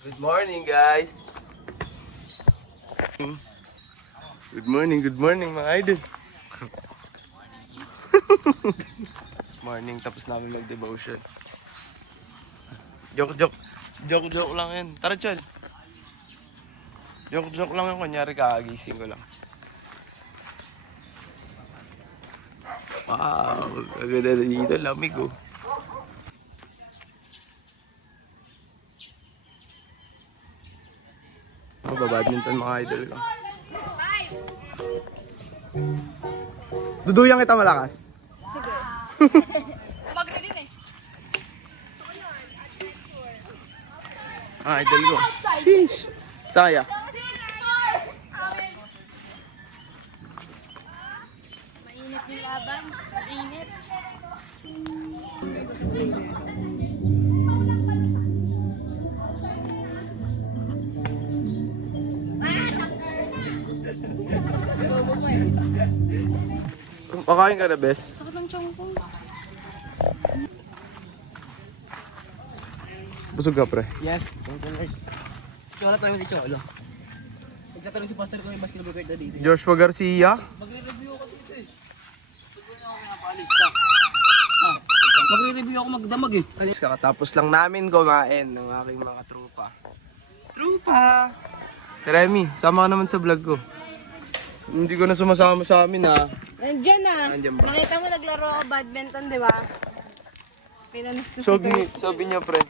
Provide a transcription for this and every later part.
Good morning, guys. Good morning mga idol. Morning, tapos namin mag-devotion. Joke lang yan. Tara, Chol. Joke lang yan. Kunyari kakagising ko lang. Wow, agad na dito. Lamig, oh. Babadminton mga idol ko. Duduyang kita malakas. Sige. Umaga din eh. Idol ko. Sheesh. Saya. Mainit yung laban. Mainit. Pakain ka na, bes. Sakit ng tiyan ko. Busog ka, pre. Yes, thank you Lord. Wala tayo dito, wala. Nagtatanong si Pastor kung may basketball court na dito. Joshua Garcia. Magre-review ako dito eh. Magre-review ako magdamag eh. Kakatapos lang namin kumain ng aking mga trupa. Trupa! Remy, sama ka naman sa vlog ko. Hindi ko na sumasama sa amin, ha. Nandiyan na. Nandiyan ba? Nakita mo naglaro ako badminton, di ba? Pinanis ko Sabi niya, pre.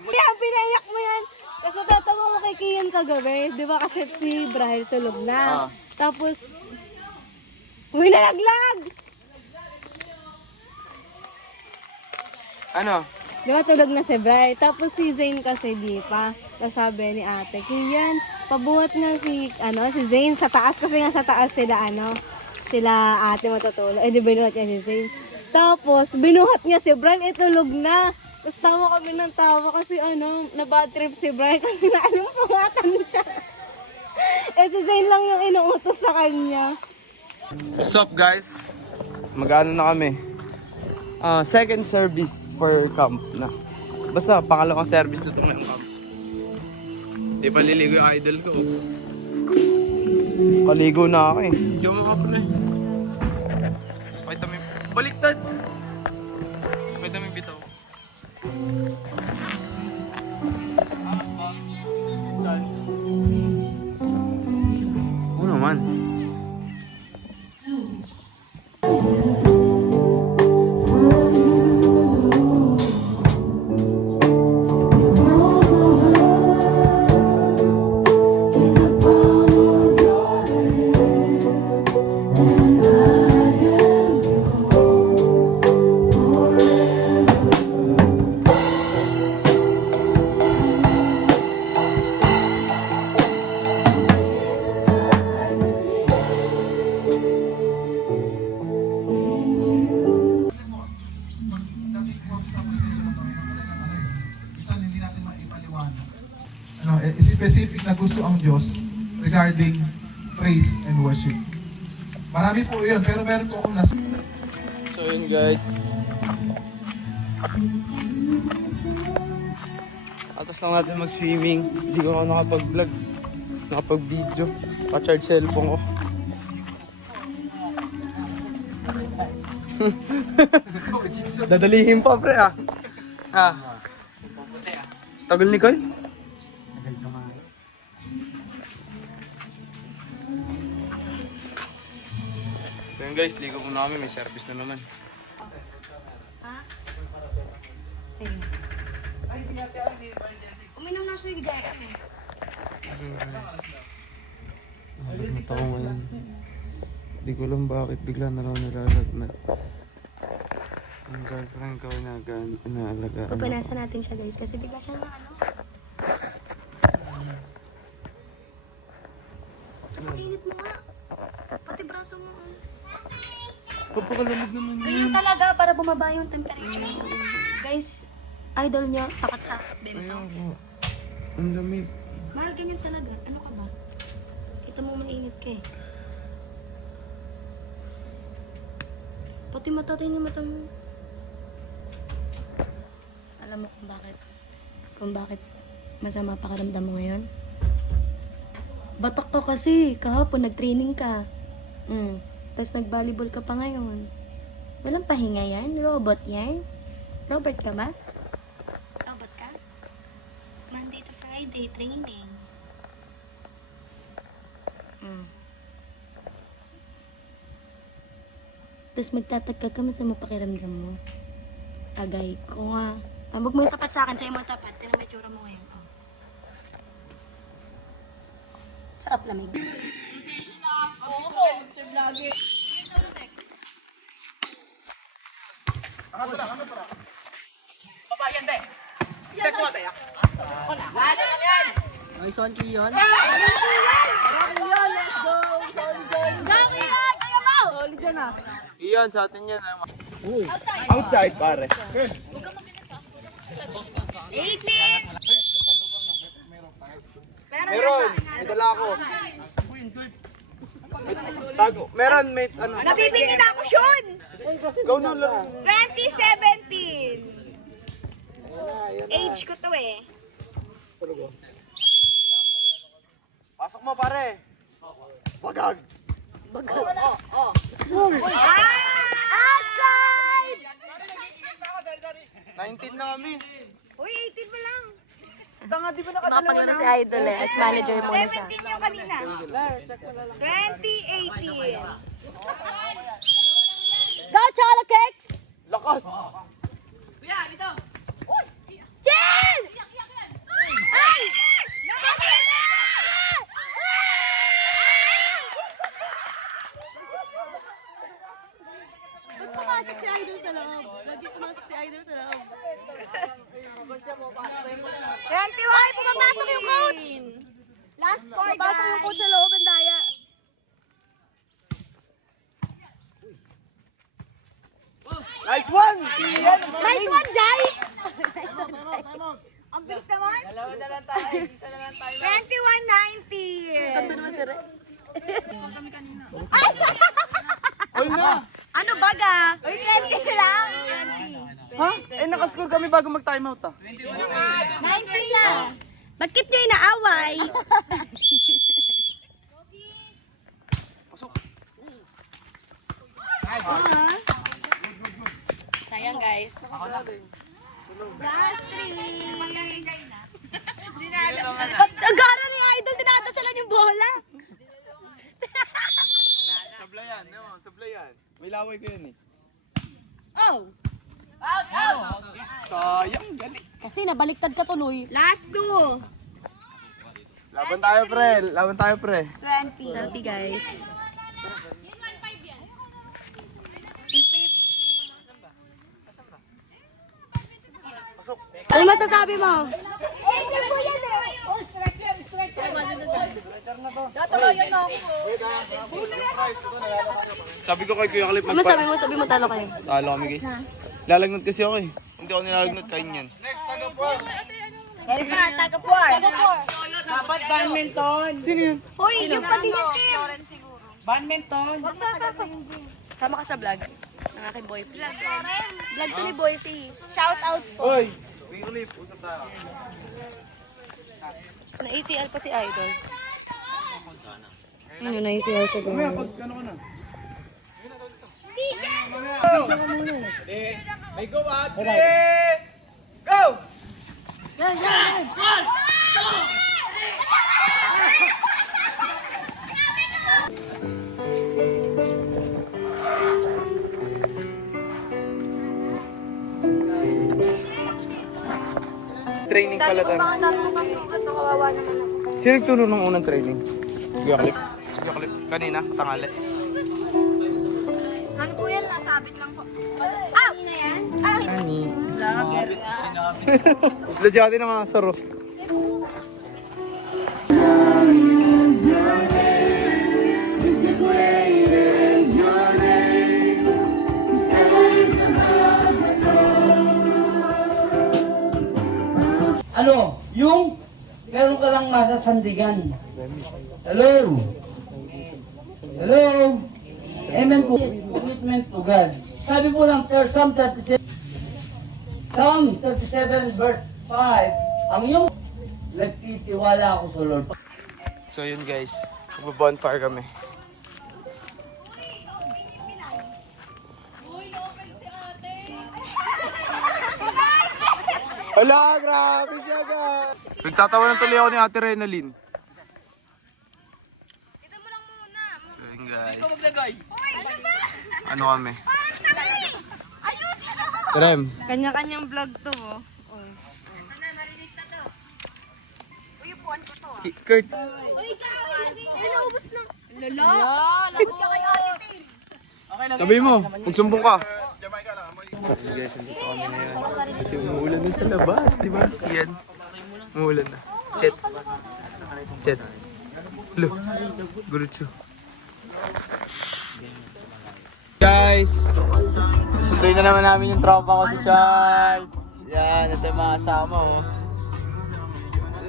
Kaya pinayak mo yan. Kasi tatawa mo kay Kian kagabi. Di ba kasi si Brahil tulog na. Tapos, uy, nalaglag! Ano? Di ba tulog na si Brahil? Tapos si Zane kasi di pa. Tapos sabi ni ate, Kian, pabuhat na si Zane sa taas. Kasi nga sa taas sila ate matutulog. Eh di binuhat niya si Zane. Tapos, binuhat niya si Brian, tulog na. Tapos tawa kami ng tawa kasi na bad trip si Brian kasi pangatan siya. Eh si Zane lang yung inuutos sa kanya. What's up, guys? Mag-ano na kami? Second service for camp na. Basta, pangalawang service na itong ng camp. Di pa liligo yung idol ko. Kaligo na ako eh. Diyan mo ka, pre. Pakita mo yung... Baliktad! Pakita mo yung bitaw. Saan? Oo naman. Specific na gusto ang Diyos regarding praise and worship. Marami po yun, pero meron po akong So yun, guys. Atas lang natin mag-swimming. Hindi ko ako nakapag-vlog. Nakapag-video. Pa-charge cellphone ko. Dadalihin pa, pre, ah. Tagal ni Koy? So yun, guys, ligo muna kami. May service na naman. Ha? Sige. Uminom na siya gaya kami. Nalagnat ako ngayon. Hindi ko alam bakit bigla na lang nilalagnat. Ang girlfriend ko inaalagaan. Pupunasan natin siya guys kasi bigla siya na Ang init mo nga. Pati braso mo. Papakalamig naman Ganyan talaga para bumaba yung temperature. Guys, idol niya, takat sa bento. Ayoko. Ang lamig. Mahal ganyan talaga. Ano ka ba? Kita mo mainit ka eh. Pati mata tayo yung mata mo. Alam mo kung bakit Masama pakiramdam mo ngayon? Batak ka kasi. Kahapon nag-training ka. Tapos nag-volleyball ka pa ngayon. Walang pahinga yan? Robot yan? Robert ka ba? Robot ka? Monday to Friday, training. Tapos magtatagka ka, masama pakiramdam mo. Agay ko nga. Huwag mo tapat sa akin, sa'yo mo tapat. Tinan mo yung tsura mo ngayon. Oh. Sarap lamig. Ay, son Kiyon. Iyan, sa atin yan. Outside, pare. Meron. May dala ako. Tago. Meron, may ano. Nabibigyan na ako yun! Go na lang. 2017! Age ko to eh. Pasok mo, pare. Bagag. Outside! 19 na kami. Uy, 18 pa lang. Tanga, di ba nakadalawa na? Si Idol eh. As manager muna siya. 17 yung kanina. 2018. Go, chocolate cakes! Lakas. Jen! Ay! Nakakita! Pumasok si Idol sa loob. Lagi pumasok si Idol sa loob. 21! Ay, pumapasok yung coach! Last four, guys. Pumasok yung coach sa loob, ang daya. Nice one. Iyan. Nice one, Jai! Ang bilis naman. 21-19. Ganda naman, Tere. All na. Ano baga? Uy, 20 lang. Ha? Eh, nakascore kami bago mag-timeout ah. 19 na. Bakit nyo inaaway? Sayang, guys. Last 3. Ang gara ni Idol, dinadasalan yung bola. Sablayan, no? Sablayan. May laway ko yun eh. Oh! Sayang, galing. Kasi nabaliktad ka tuloy. Last 2. Laban tayo, pre. Laban tayo, pre. 20. Selfie, guys. Ano masasabi mo? Sabi ko kay Kuya Kalip, Ano sabi mo? Sabi mo talo kayo. Talo kami, guys. Lalagnat kasi ako eh. Hindi ako nilalagnat, kain yan. Meron ka, taga-4. Sino yun? Hoy, yung pati ng team. Sama ka sa vlog ng aking boyfriend. Vlog to ni Boyfie. Shout out po. Hoy! Kuya Kalip, usap tayo. Na-ACL pa si Idol. Ano na-ACL siya Mamaya, doon? pag ano ka na. May go out! Go! Training pala tayo. Sino nagturo ng unang training? Kuya Kalip. Kuya Kalip. Kanina, tangali. Ano po yan? Nasabit lang po. Ah! Kanina yan? Ah! Kani. Lager nga. Ladyati ng mga saro. Ano, yung meron ka lang masasandigan. Hello? Hello? Amen po. Commitment to God. Sabi po ng Psalm 37 verse 5, ang iyong Nagtitiwala ako sa Lord. So yun guys, magbo-bonfire kami. Hala, grabe siya guys! Nagtatawanan tuloy ako ni Ate Renalyn. Dito mo lang muna. So yun guys, Maglagay. ano kami? Ayusin mo! Trem, Kanya-kanyang vlog to, oh. Kurt. Ay, naubos na. Lala! Lagot ka kay Ate Tin. Sabi mo, magsumbong ka. Okay guys, nandito kami ngayon. Kasi umuulan na sa labas, di ba? Yan. Umuulan na. Chet. Chet. Lo. Gurutsu. Guys! Susunduin na naman namin yung tropa ko si Charles. Yan, ito yung mga kasama oh.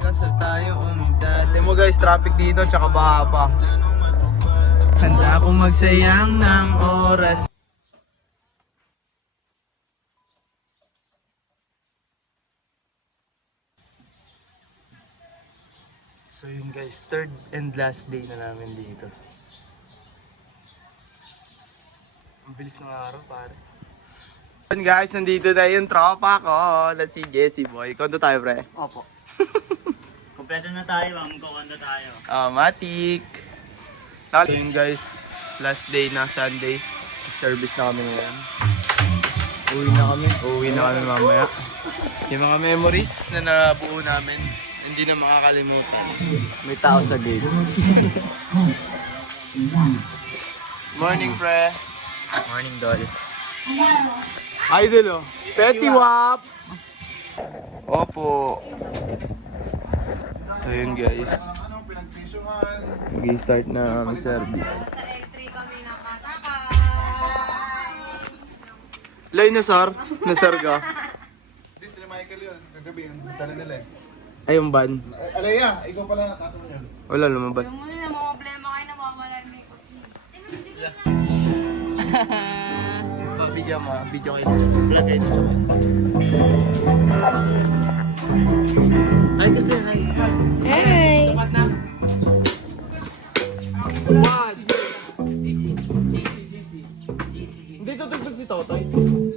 Kasi tayo umdate mo guys, traffic dito tsaka baha pa. Handa akong magsayang ng oras. So yun guys, third and last day na namin dito. Ang bilis ng araw pare. Yun guys, nandito na yung tropa ko. Let's si Jesse Boy. Kondo tayo pre. Opo. Kompleto na tayo, magkukonto tayo. Matik. So yun guys, last day na Sunday. Service na kami ngayon. Uuwi na kami mamaya. Yung mga memories na nabuo namin, hindi na makakalimutan. May tao sa gate. Morning, pre. Morning, Dol. Idol, oh. Petty Wap! Opo. So yun guys. Mag-i-start na ang service. Lay na sir? Nasar ka? Hindi, sila Michael yun. Kagabi yun. Dala nila eh. Ay, yung van. Alaya, ikaw pala nasa mo yun. Wala lumabas. Muna na, mga problema kayo na mawawala na may Video mo, video kayo. Vlog kayo dito. Ay, kasi na. Hey! Sapat na. One. Hindi tutugtog si Totoy. One, two,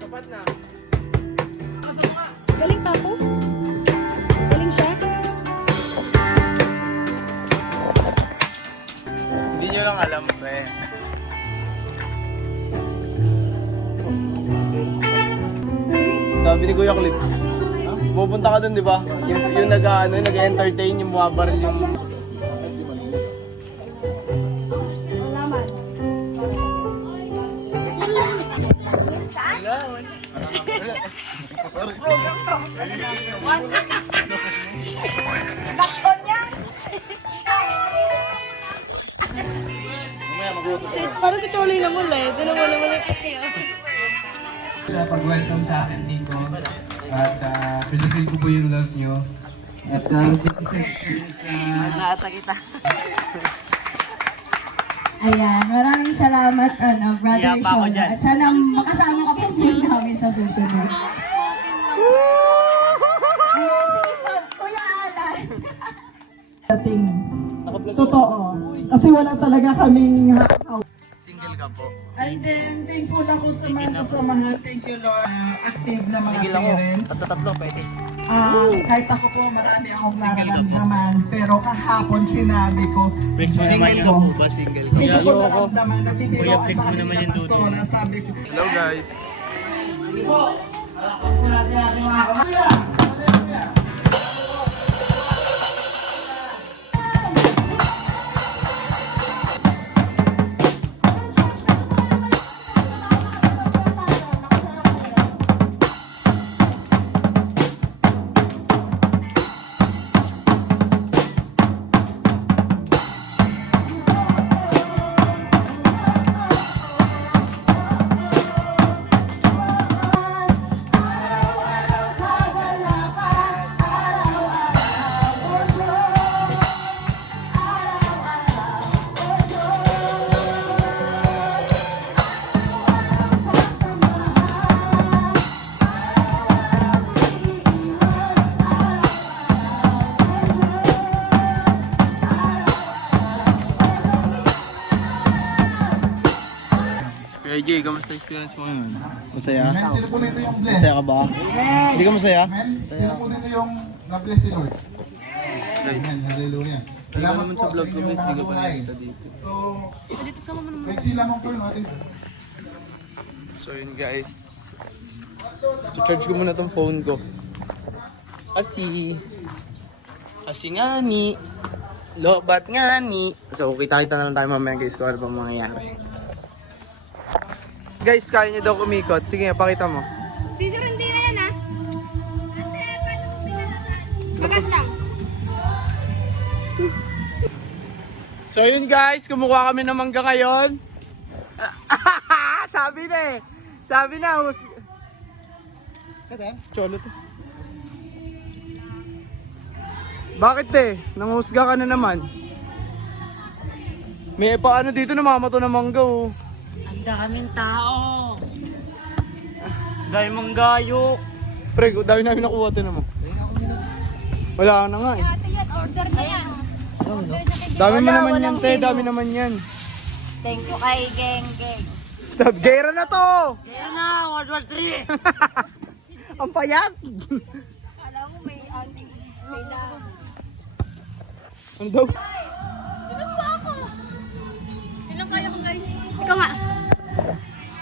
sapat na. Galing pa ako? Galing siya? Hindi nyo lang alam, pre. Sabi ni Kuya Clip, pupunta ka dun, di ba? Yung nag-entertain, yung bumabaril yung... Naman. Bakon yan! Para si Choloy na mula eh. Doon na mula kasi. Sa pag-welcome sa akin dito at pinag-feel ko po yung love nyo at thank you sa Ayan, maraming salamat, Brother Sean. At sana makasama ka pa din namin sa susunod. Kuya Alan. Dating totoo. Kasi wala talaga kaming Single ka po. And then, thankful ako sa mga kasamahan. Thank you, Lord. Active na mga parents. Tatlo, pwede. Kahit ako po, marami akong nararamdaman. Pero kahapon sinabi ko, Single ka po ba? Single ka? hindi ko nararamdaman. Nabibiroan pa kami ng pastora. Sabi ko, Hello guys. AJ, kamusta experience mo ngayon? Masaya? Amen. Sino po nito yung bless? Masaya ka ba? Hindi ka masaya? Amen. Sino po nito yung na-bless si Lord? Amen. Hallelujah. Salamat naman po sa vlog ko, inyong guys. mga Hindi ka pa tunay. nakita dito. So, nagsilamang po yung ating So yun guys. Charge ko muna tong phone ko. Kasi nga ni. Lobat nga ni. So kita-kita na lang tayo mamaya guys kung ano pa mangyayari. Guys, kaya niyo daw kumikot. Sige, pakita mo. Sisir, hindi na yan, ha? Magat lang. So yun guys, kumukuha kami ng mangga ngayon. Sabi na eh. Sabi na. Cholo to. Bakit eh? Nanghusga ka na naman. May paano dito namamato ng mangga oh. Ang daming tao. Dahil manggayok. Pre, dami namin nakuha ito naman. Wala na nga eh. Ate yan, order na yan. Dami mo naman yan te, dami naman yan. Thank you kay Geng Geng. Subgera na to! Kaya na, 1, 2, 3. Ang payat! Alam mo, may na. Ano daw? Diba ba ako? Ilang kaya ko, guys? Ikaw nga.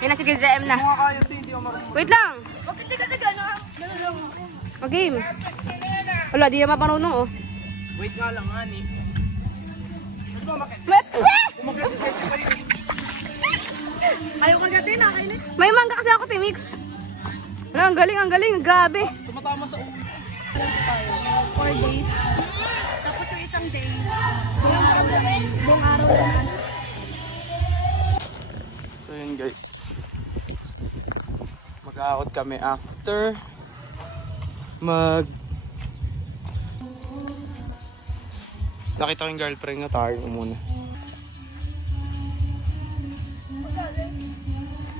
Yan na, sige, JM na. Wait lang. Bakit di kasi gano'n? Mag-game. Wala, di naman marunong, oh. Wait nga lang, honey. Ayaw ka gatin, nakainis. May mangga kasi ako, Timix. Wala, ang galing, grabe. Tumatama sa ulo. 4 days. Tapos yung isang day. Buong araw naman. So yun guys. Mag-aakot kami after nakita ko yung girlfriend nga, tayo muna.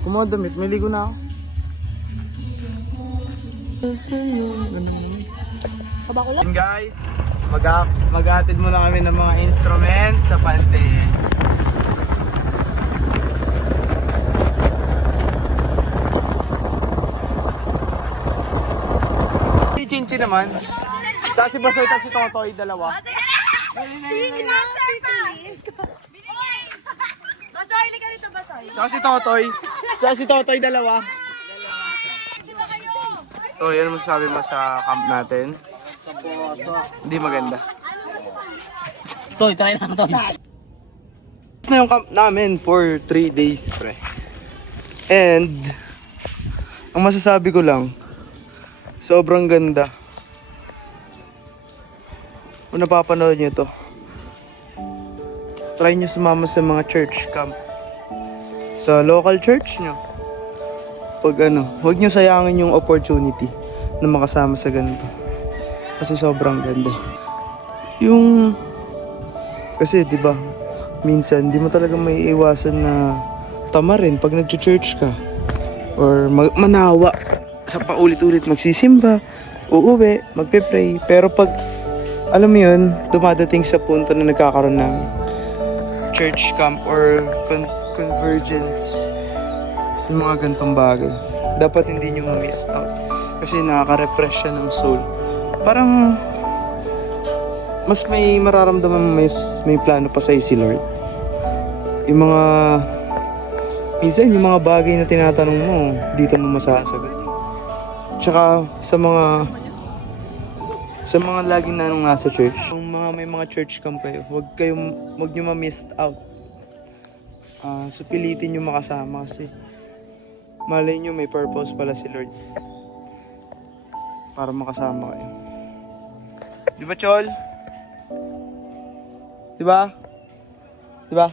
Kumuha damit, may ligo na ako. Yun guys, mag-atid muna kami ng mga instrument sa Pante. Si Chinchi naman. Tsaka si Basoy, tsaka si Totoy, dalawa. Basoy, ka rito, Basoy. Tsaka si Totoy. Tsaka si Totoy, dalawa. So, yan masasabi mo sa camp natin? Hindi maganda. Toy, tayo na, Toy. Na yung camp namin for 3 days, pre. And, ang masasabi ko lang, sobrang ganda. Kung napapanood nyo to, try nyo sumama sa mga church camp. Sa local church nyo. Pag huwag nyo sayangin yung opportunity na makasama sa ganito. Kasi sobrang ganda. Kasi di ba minsan di mo talaga may iwasan na tamarin pag nag-church ka. Or manawa sa paulit-ulit magsisimba, uuwi, magpe-pray. Pero pag, alam mo yun, dumadating sa punto na nagkakaroon ng church camp or convergence sa mga gantong bagay, dapat hindi nyo ma-miss out. Kasi nakaka-refresh siya ng soul. Parang, mas may mararamdaman, may plano pa sa'yo si Lord. Minsan yung mga bagay na tinatanong mo, dito mo masasagot. Tsaka sa mga laging nanong nasa church, kung may mga church camp kayo, huwag nyo ma-miss out. So pilitin nyo makasama kasi malay nyo may purpose pala si Lord para makasama kayo. Di ba, Chol? Di ba? Di ba?